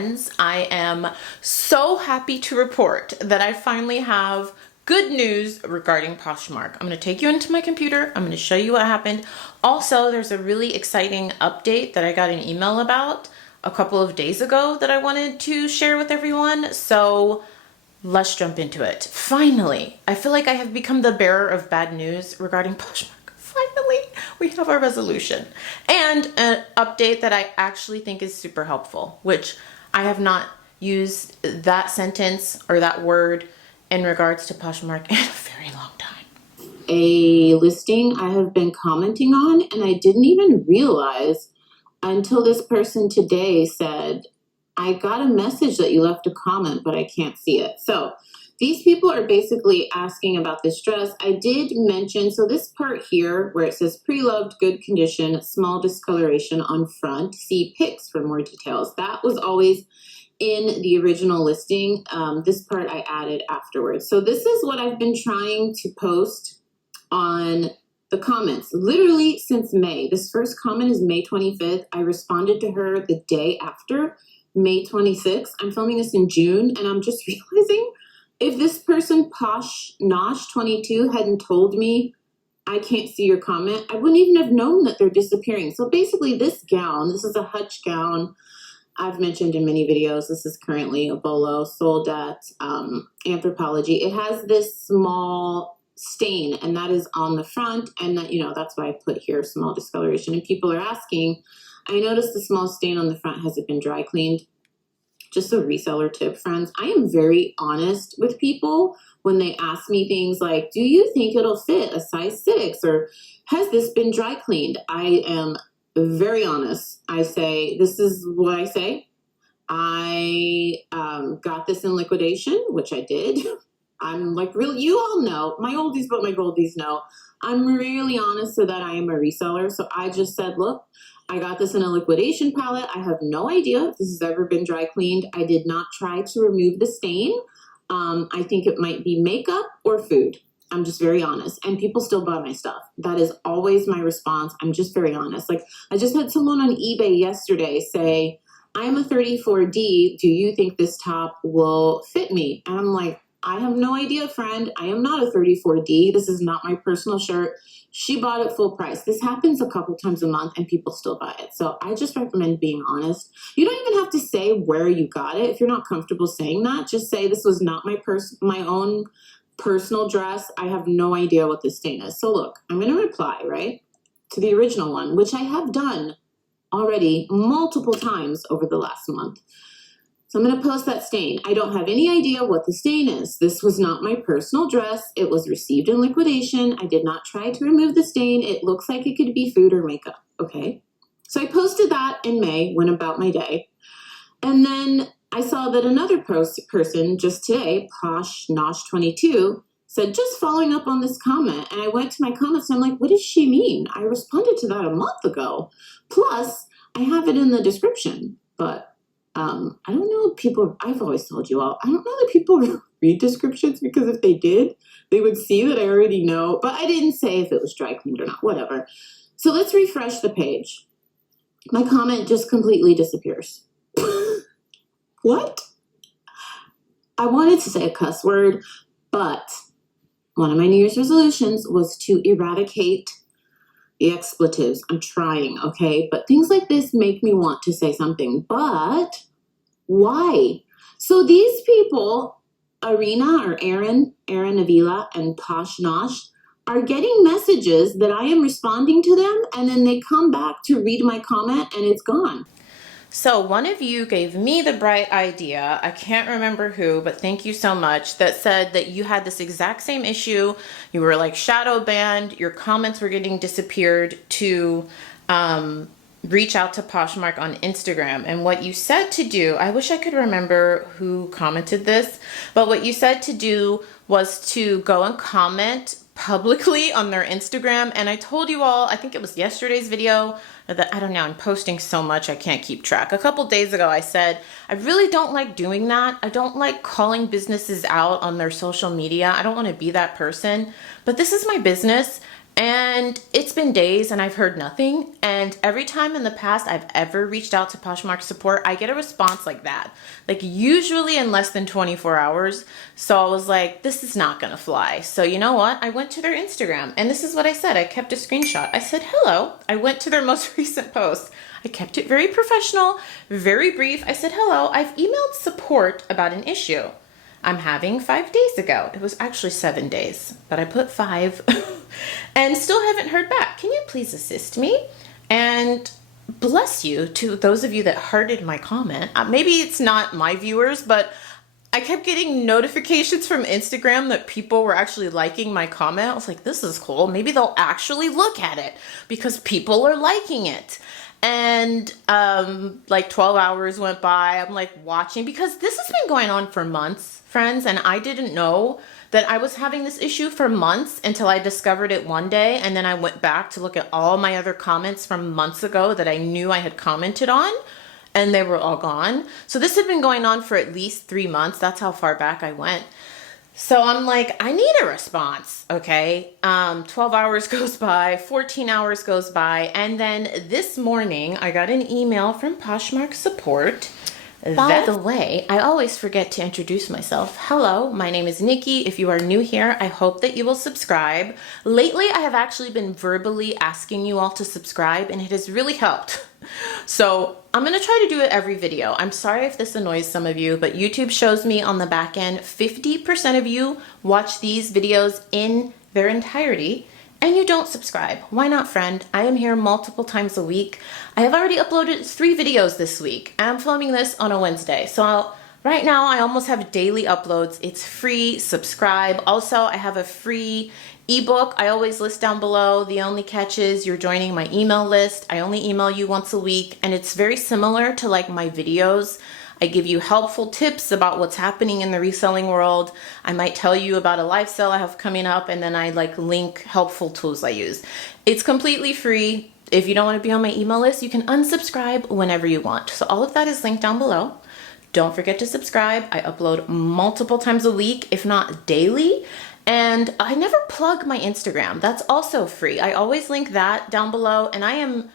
friends. I am so happy to report that I finally have good news regarding Poshmark. I'm going to take you into my computer. I'm going to show you what happened. Also, there's a really exciting update that I got an email about a couple of days ago that I wanted to share with everyone. So let's jump into it. Finally, I feel like I have become the bearer of bad news regarding Poshmark. Finally, we have our resolution and an update that I actually think is super helpful, which I have not used that sentence or that word in regards to Poshmark in a very long time. A listing I have been commenting on, and I didn't even realize until this person today said, I got a message that you left a comment, but I can't see it. So these people are basically asking about this dress. I did mention, so this part here where it says pre-loved, good condition, small discoloration on front, see pics for more details. That was always in the original listing. This part I added afterwards. So this is what I've been trying to post on the comments, literally since May. This first comment is May 25th. I responded to her the day after, May 26th. I'm filming this in June, and I'm just realizing if this person, Nosh22, hadn't told me, I can't see your comment, I wouldn't even have known that they're disappearing. So basically this gown, this is a hutch gown I've mentioned in many videos. This is currently a bolo sold at Anthropologie. It has this small stain, and that is on the front, and that, you know, that's why I put here small discoloration. And people are asking, I noticed the small stain on the front. Has it been dry cleaned? Just a reseller tip, friends. I am very honest with people when they ask me things like, do you think it'll fit a size 6? Or has this been dry cleaned? I am very honest. I say, this is what I say. I got this in liquidation, which I did. I'm like, really, you all know, my oldies but my goldies know. I'm really honest so that I am a reseller. So I just said, look, I got this in a liquidation palette. I have no idea if this has ever been dry cleaned. I did not try to remove the stain. I think it might be makeup or food. I'm just very honest. And people still buy my stuff. That is always my response. I'm just very honest. Like, I just had someone on eBay yesterday say, I'm a 34D. Do you think this top will fit me? And I'm like, I have no idea, friend. I am not a 34D. This is not my personal shirt. She bought it full price. This happens a couple times a month and people still buy it. So I just recommend being honest. You don't even have to say where you got it. If you're not comfortable saying that, just say this was not my own personal dress. I have no idea what this stain is. So look, I'm going to reply, right, to the original one, which I have done already multiple times over the last month. So I'm going to post that stain. I don't have any idea what the stain is. This was not my personal dress. It was received in liquidation. I did not try to remove the stain. It looks like it could be food or makeup. Okay. So I posted that in May, went about my day. And then I saw that another person just today, Nosh22, said, just following up on this comment. And I went to my comments and I'm like, what does she mean? I responded to that a month ago. Plus, I have it in the description, but I don't know if people, I've always told you all, I don't know that people read descriptions, because if they did, they would see that I already know, but I didn't say if it was dry cleaned or not, whatever. So let's refresh the page. My comment just completely disappears. What? I wanted to say a cuss word, but one of my New Year's resolutions was to eradicate the expletives. I'm trying, okay? But things like this make me want to say something. But why? So these people, Arena or Aaron Avila and Posh Nosh, are getting messages that I am responding to them, and then they come back to read my comment and it's gone. So one of you gave me the bright idea, I can't remember who, but thank you so much, that said that you had this exact same issue. You were like shadow banned, your comments were getting disappeared, to reach out to Poshmark on Instagram. And what you said to do, I wish I could remember who commented this, but what you said to do was to go and comment publicly on their Instagram. And I told you all, I think it was yesterday's video, that, I don't know, I'm posting so much I can't keep track. A couple days ago I said, I really don't like doing that. I don't like calling businesses out on their social media. I don't want to be that person, but this is my business And it's been days and I've heard nothing. And every time in the past I've ever reached out to Poshmark support, I get a response like that. Like usually in less than 24 hours. So I was like, this is not gonna fly. So you know what? I went to their Instagram and this is what I said. I kept a screenshot. I said, hello. I went to their most recent post. I kept it very professional, very brief. I said, hello, I've emailed support about an issue I'm having 5 days ago. It was actually 7 days, but I put 5 and still haven't heard back. Can you please assist me? And bless you to those of you that hearted my comment. Maybe it's not my viewers, but I kept getting notifications from Instagram that people were actually liking my comment. I was like, this is cool. Maybe they'll actually look at it because people are liking it. And like 12 hours went by. I'm like watching because this has been going on for months, friends, and I didn't know that I was having this issue for months until I discovered it one day. And then I went back to look at all my other comments from months ago that I knew I had commented on, and they were all gone. So this had been going on for at least 3 months. That's how far back I went. So I'm like, I need a response, okay? 12 hours goes by, 14 hours goes by, and then this morning I got an email from Poshmark support. By the way, I always forget to introduce myself. Hello, my name is Nikki. If you are new here, I hope that you will subscribe. Lately, I have actually been verbally asking you all to subscribe, and it has really helped. So I'm gonna try to do it every video. I'm sorry if this annoys some of you, but YouTube shows me on the back end, 50% of you watch these videos in their entirety, and you don't subscribe. Why not, friend? I am here multiple times a week. I have already uploaded 3 videos this week. I'm filming this on a Wednesday. So right now I almost have daily uploads. It's free, subscribe. Also, I have a free ebook I always list down below. The only catch is you're joining my email list. I only email you once a week, and it's very similar to like my videos. I give you helpful tips about what's happening in the reselling world. I might tell you about a live sale I have coming up, and then I like link helpful tools I use. It's completely free. If you don't want to be on my email list, you can unsubscribe whenever you want. So all of that is linked down below. Don't forget to subscribe. I upload multiple times a week, if not daily. And I never plug my Instagram. That's also free. I always link that down below. And I am,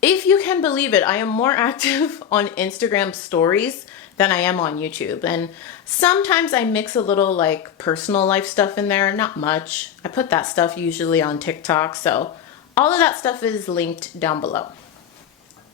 if you can believe it, I am more active on Instagram stories than I am on YouTube. And sometimes I mix a little like personal life stuff in there, not much. I put that stuff usually on TikTok. So all of that stuff is linked down below.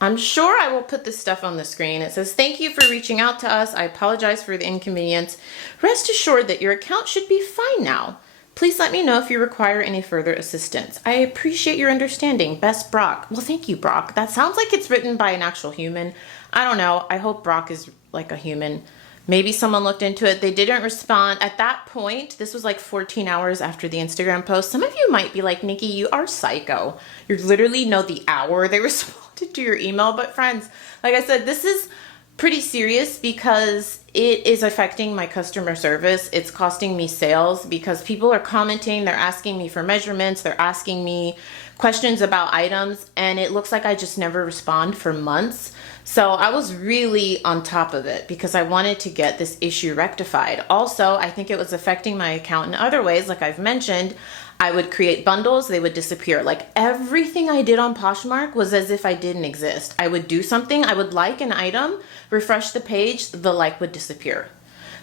I'm sure I will put this stuff on the screen. It says, thank you for reaching out to us. I apologize for the inconvenience. Rest assured that your account should be fine now. Please let me know if you require any further assistance. I appreciate your understanding. Best, Brock. Well, thank you, Brock. That sounds like it's written by an actual human. I don't know. I hope Brock is like a human. Maybe someone looked into it. They didn't respond. At that point, this was like 14 hours after the Instagram post. Some of you might be like, Nikki, you are psycho. You literally know the hour they responded to your email. But friends, like I said, this is pretty serious because it is affecting my customer service. It's costing me sales because people are commenting, they're asking me for measurements, they're asking me questions about items, and it looks like I just never respond for months. So I was really on top of it because I wanted to get this issue rectified. Also, I think it was affecting my account in other ways. Like I've mentioned, I would create bundles, they would disappear. Like everything I did on Poshmark was as if I didn't exist. I would do something, I would like an item, refresh the page, the like would disappear.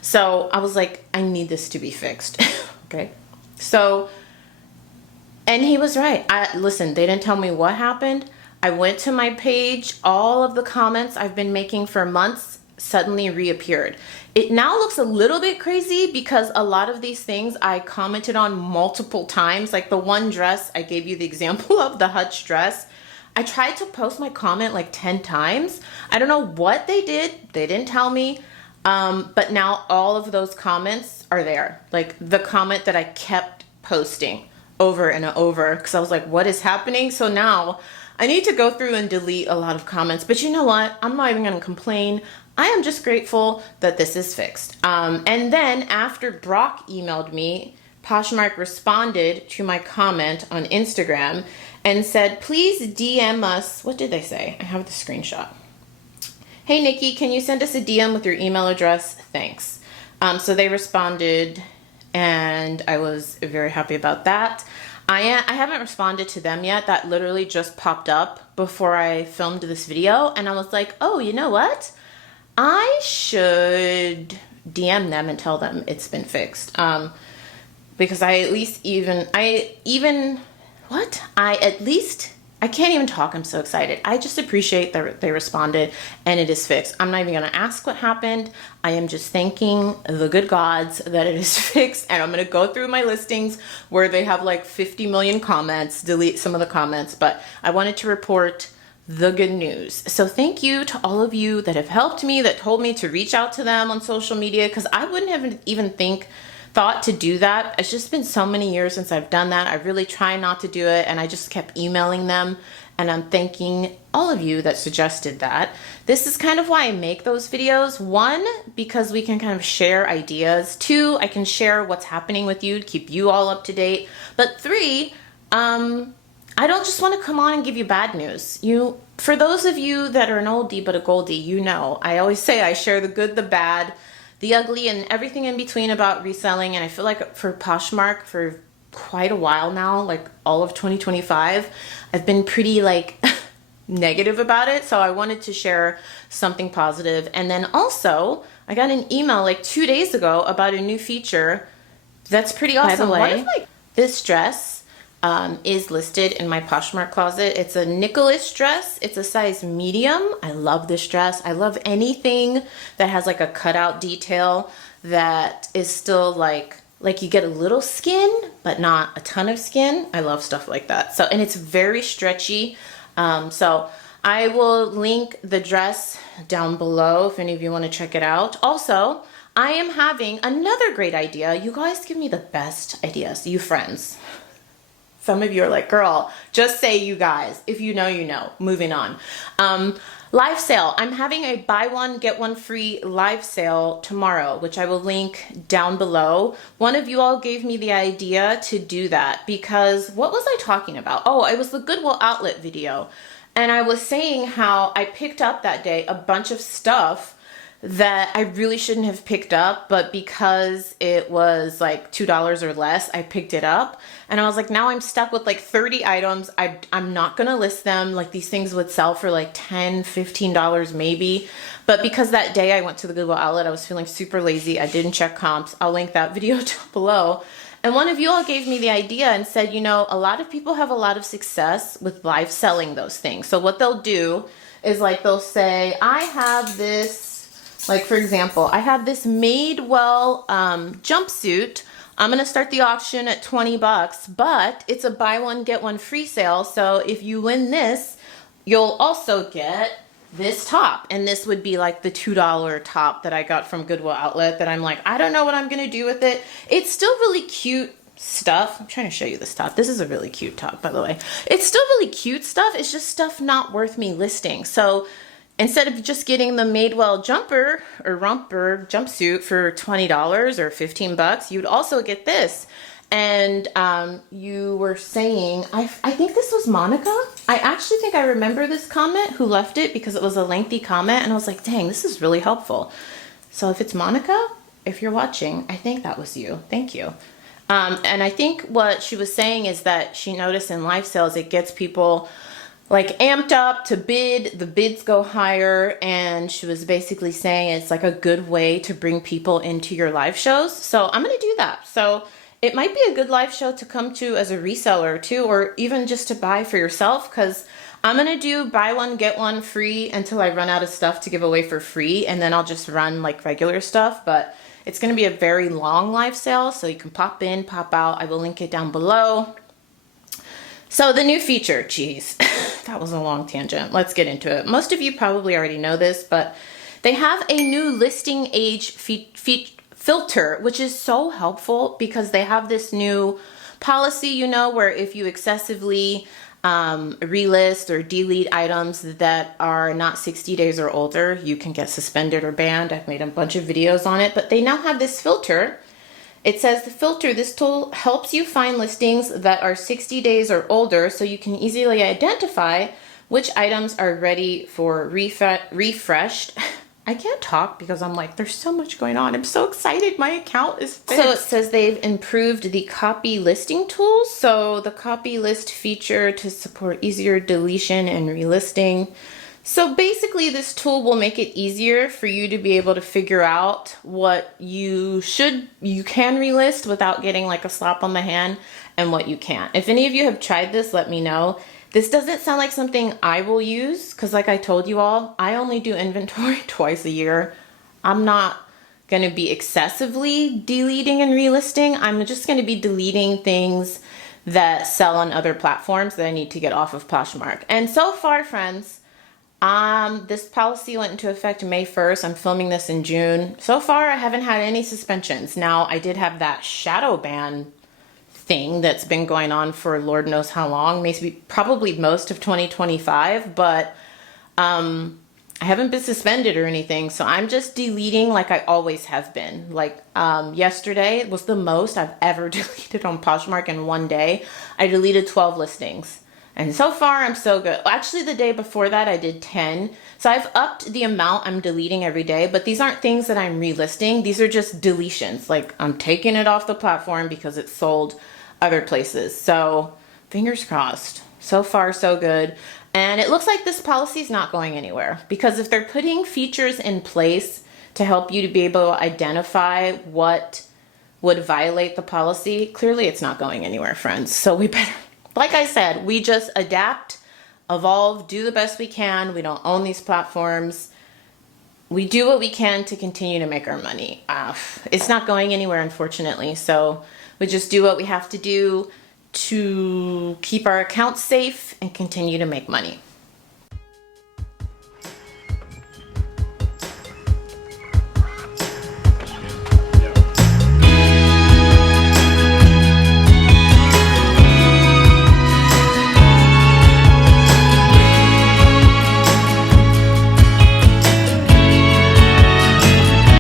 So I was like, I need this to be fixed. Okay. So, and he was right. Listen, they didn't tell me what happened. I went to my page, all of the comments I've been making for months suddenly reappeared. It now looks a little bit crazy because a lot of these things I commented on multiple times. Like the one dress I gave you the example of, the Hutch dress. I tried to post my comment like 10 times. I don't know what they did. They didn't tell me. But now all of those comments are there. Like the comment that I kept posting over and over because I was like, what is happening? So now I need to go through and delete a lot of comments. But you know what? I'm not even going to complain. I am just grateful that this is fixed. And then after Brock emailed me, Poshmark responded to my comment on Instagram and said, please DM us. What did they say? I have the screenshot. Hey, Nikki, can you send us a DM with your email address? Thanks. So they responded, and I was very happy about that. I haven't responded to them yet. That literally just popped up before I filmed this video, and I was like, oh, you know what? I should DM them and tell them it's been fixed. Because I can't even talk. I'm so excited. I just appreciate that they responded and it is fixed. I'm not even going to ask what happened. I am just thanking the good gods that it is fixed. And I'm going to go through my listings where they have like 50 million comments, delete some of the comments, but I wanted to report the good news. So thank you to all of you that have helped me, that told me to reach out to them on social media, because I wouldn't have even thought to do that. It's just been so many years since I've done that. I really try not to do it, and I just kept emailing them, and I'm thanking all of you that suggested that. This is kind of why I make those videos. One, because we can kind of share ideas. Two, I can share what's happening with you, keep you all up to date. But three, I don't just want to come on and give you bad news. For those of you that are an oldie but a goldie, you know, I always say I share the good, the bad, the ugly, and everything in between about reselling. And I feel like for Poshmark, for quite a while now, like all of 2025, I've been pretty like negative about it. So I wanted to share something positive. And then also, I got an email like 2 days ago about a new feature that's pretty awesome. By the way, This dress is listed in my Poshmark closet. It's a Nicholas dress. It's a size medium. I love this dress. I love anything that has like a cutout detail that is still like you get a little skin, but not a ton of skin. I love stuff like that. So, and it's very stretchy. So I will link the dress down below if any of you want to check it out. Also, I am having another great idea. You guys give me the best ideas, you friends. Some of you are like, girl, just say you guys. If you know, you know. Moving on. Live sale. I'm having a buy one, get one free live sale tomorrow, which I will link down below. One of you all gave me the idea to do that because what was I talking about? Oh, it was the Goodwill outlet video. And I was saying how I picked up that day a bunch of stuff that I really shouldn't have picked up, but because it was like $2 or less, I picked it up. And I was like, now I'm stuck with like 30 items. I'm not gonna list them. Like these things would sell for like $10, $15 maybe. But because that day I went to the Goodwill outlet, I was feeling super lazy. I didn't check comps. I'll link that video down below. And one of you all gave me the idea and said, you know, a lot of people have a lot of success with live selling those things. So what they'll do is like, they'll say, I have this, like for example, I have this Madewell jumpsuit. I'm gonna start the auction at 20 bucks, but it's a buy one, get one free sale. So if you win this, you'll also get this top. And this would be like the $2 top that I got from Goodwill outlet that I'm like, I don't know what I'm gonna do with it. It's still really cute stuff. I'm trying to show you this top. This is a really cute top, by the way. It's still really cute stuff. It's just stuff not worth me listing. So instead of just getting the Madewell jumper or romper jumpsuit for $20 or 15 bucks, you'd also get this. And you were saying, I think this was Monica. I actually think I remember this comment who left it because it was a lengthy comment. And I was like, dang, this is really helpful. So if it's Monica, if you're watching, I think that was you. Thank you. And I think what she was saying is that she noticed in live sales, it gets people like amped up to bid, the bids go higher, and she was basically saying it's like a good way to bring people into your live shows. So I'm gonna do that. So it might be a good live show to come to as a reseller too, or even just to buy for yourself, because I'm gonna do buy one, get one free until I run out of stuff to give away for free, and then I'll just run like regular stuff. But it's gonna be a very long live sale, so you can pop in, pop out. I will link it down below. So the new feature, geez, that was a long tangent. Let's get into it. Most of you probably already know this, but they have a new listing age filter, which is so helpful because they have this new policy, you know, where if you excessively relist or delete items that are not 60 days or older, you can get suspended or banned. I've made a bunch of videos on it, but they now have this filter. It says the filter, this tool helps you find listings that are 60 days or older so you can easily identify which items are ready for refreshed I can't talk because I'm like, there's so much going on. I'm so excited. My account is fixed. So it says they've improved the copy listing tools. So the copy list feature to support easier deletion and relisting. So basically this tool will make it easier for you to be able to figure out what you can relist without getting like a slap on the hand, and what you can't. If any of you have tried this, let me know. This doesn't sound like something I will use because like I told you all, I only do inventory twice a year. I'm not going to be excessively deleting and relisting. I'm just going to be deleting things that sell on other platforms that I need to get off of Poshmark. And so far, friends, this policy went into effect May 1st. I'm filming this in June. So far, I haven't had any suspensions. Now, I did have that shadow ban thing that's been going on for Lord knows how long, probably most of 2025, but I haven't been suspended or anything, so I'm just deleting like I always have been. Like yesterday was the most I've ever deleted on Poshmark in one day. I deleted 12 listings. And so far, I'm so good. Actually, the day before that, I did 10. So I've upped the amount I'm deleting every day, but these aren't things that I'm relisting. These are just deletions. Like I'm taking it off the platform because it's sold other places. So fingers crossed. So far, so good. And it looks like this policy is not going anywhere, because if they're putting features in place to help you to be able to identify what would violate the policy, clearly it's not going anywhere, friends. So we better, like I said, we just adapt, evolve, do the best we can. We don't own these platforms. We do what we can to continue to make our money. It's not going anywhere, unfortunately. So we just do what we have to do to keep our accounts safe and continue to make money.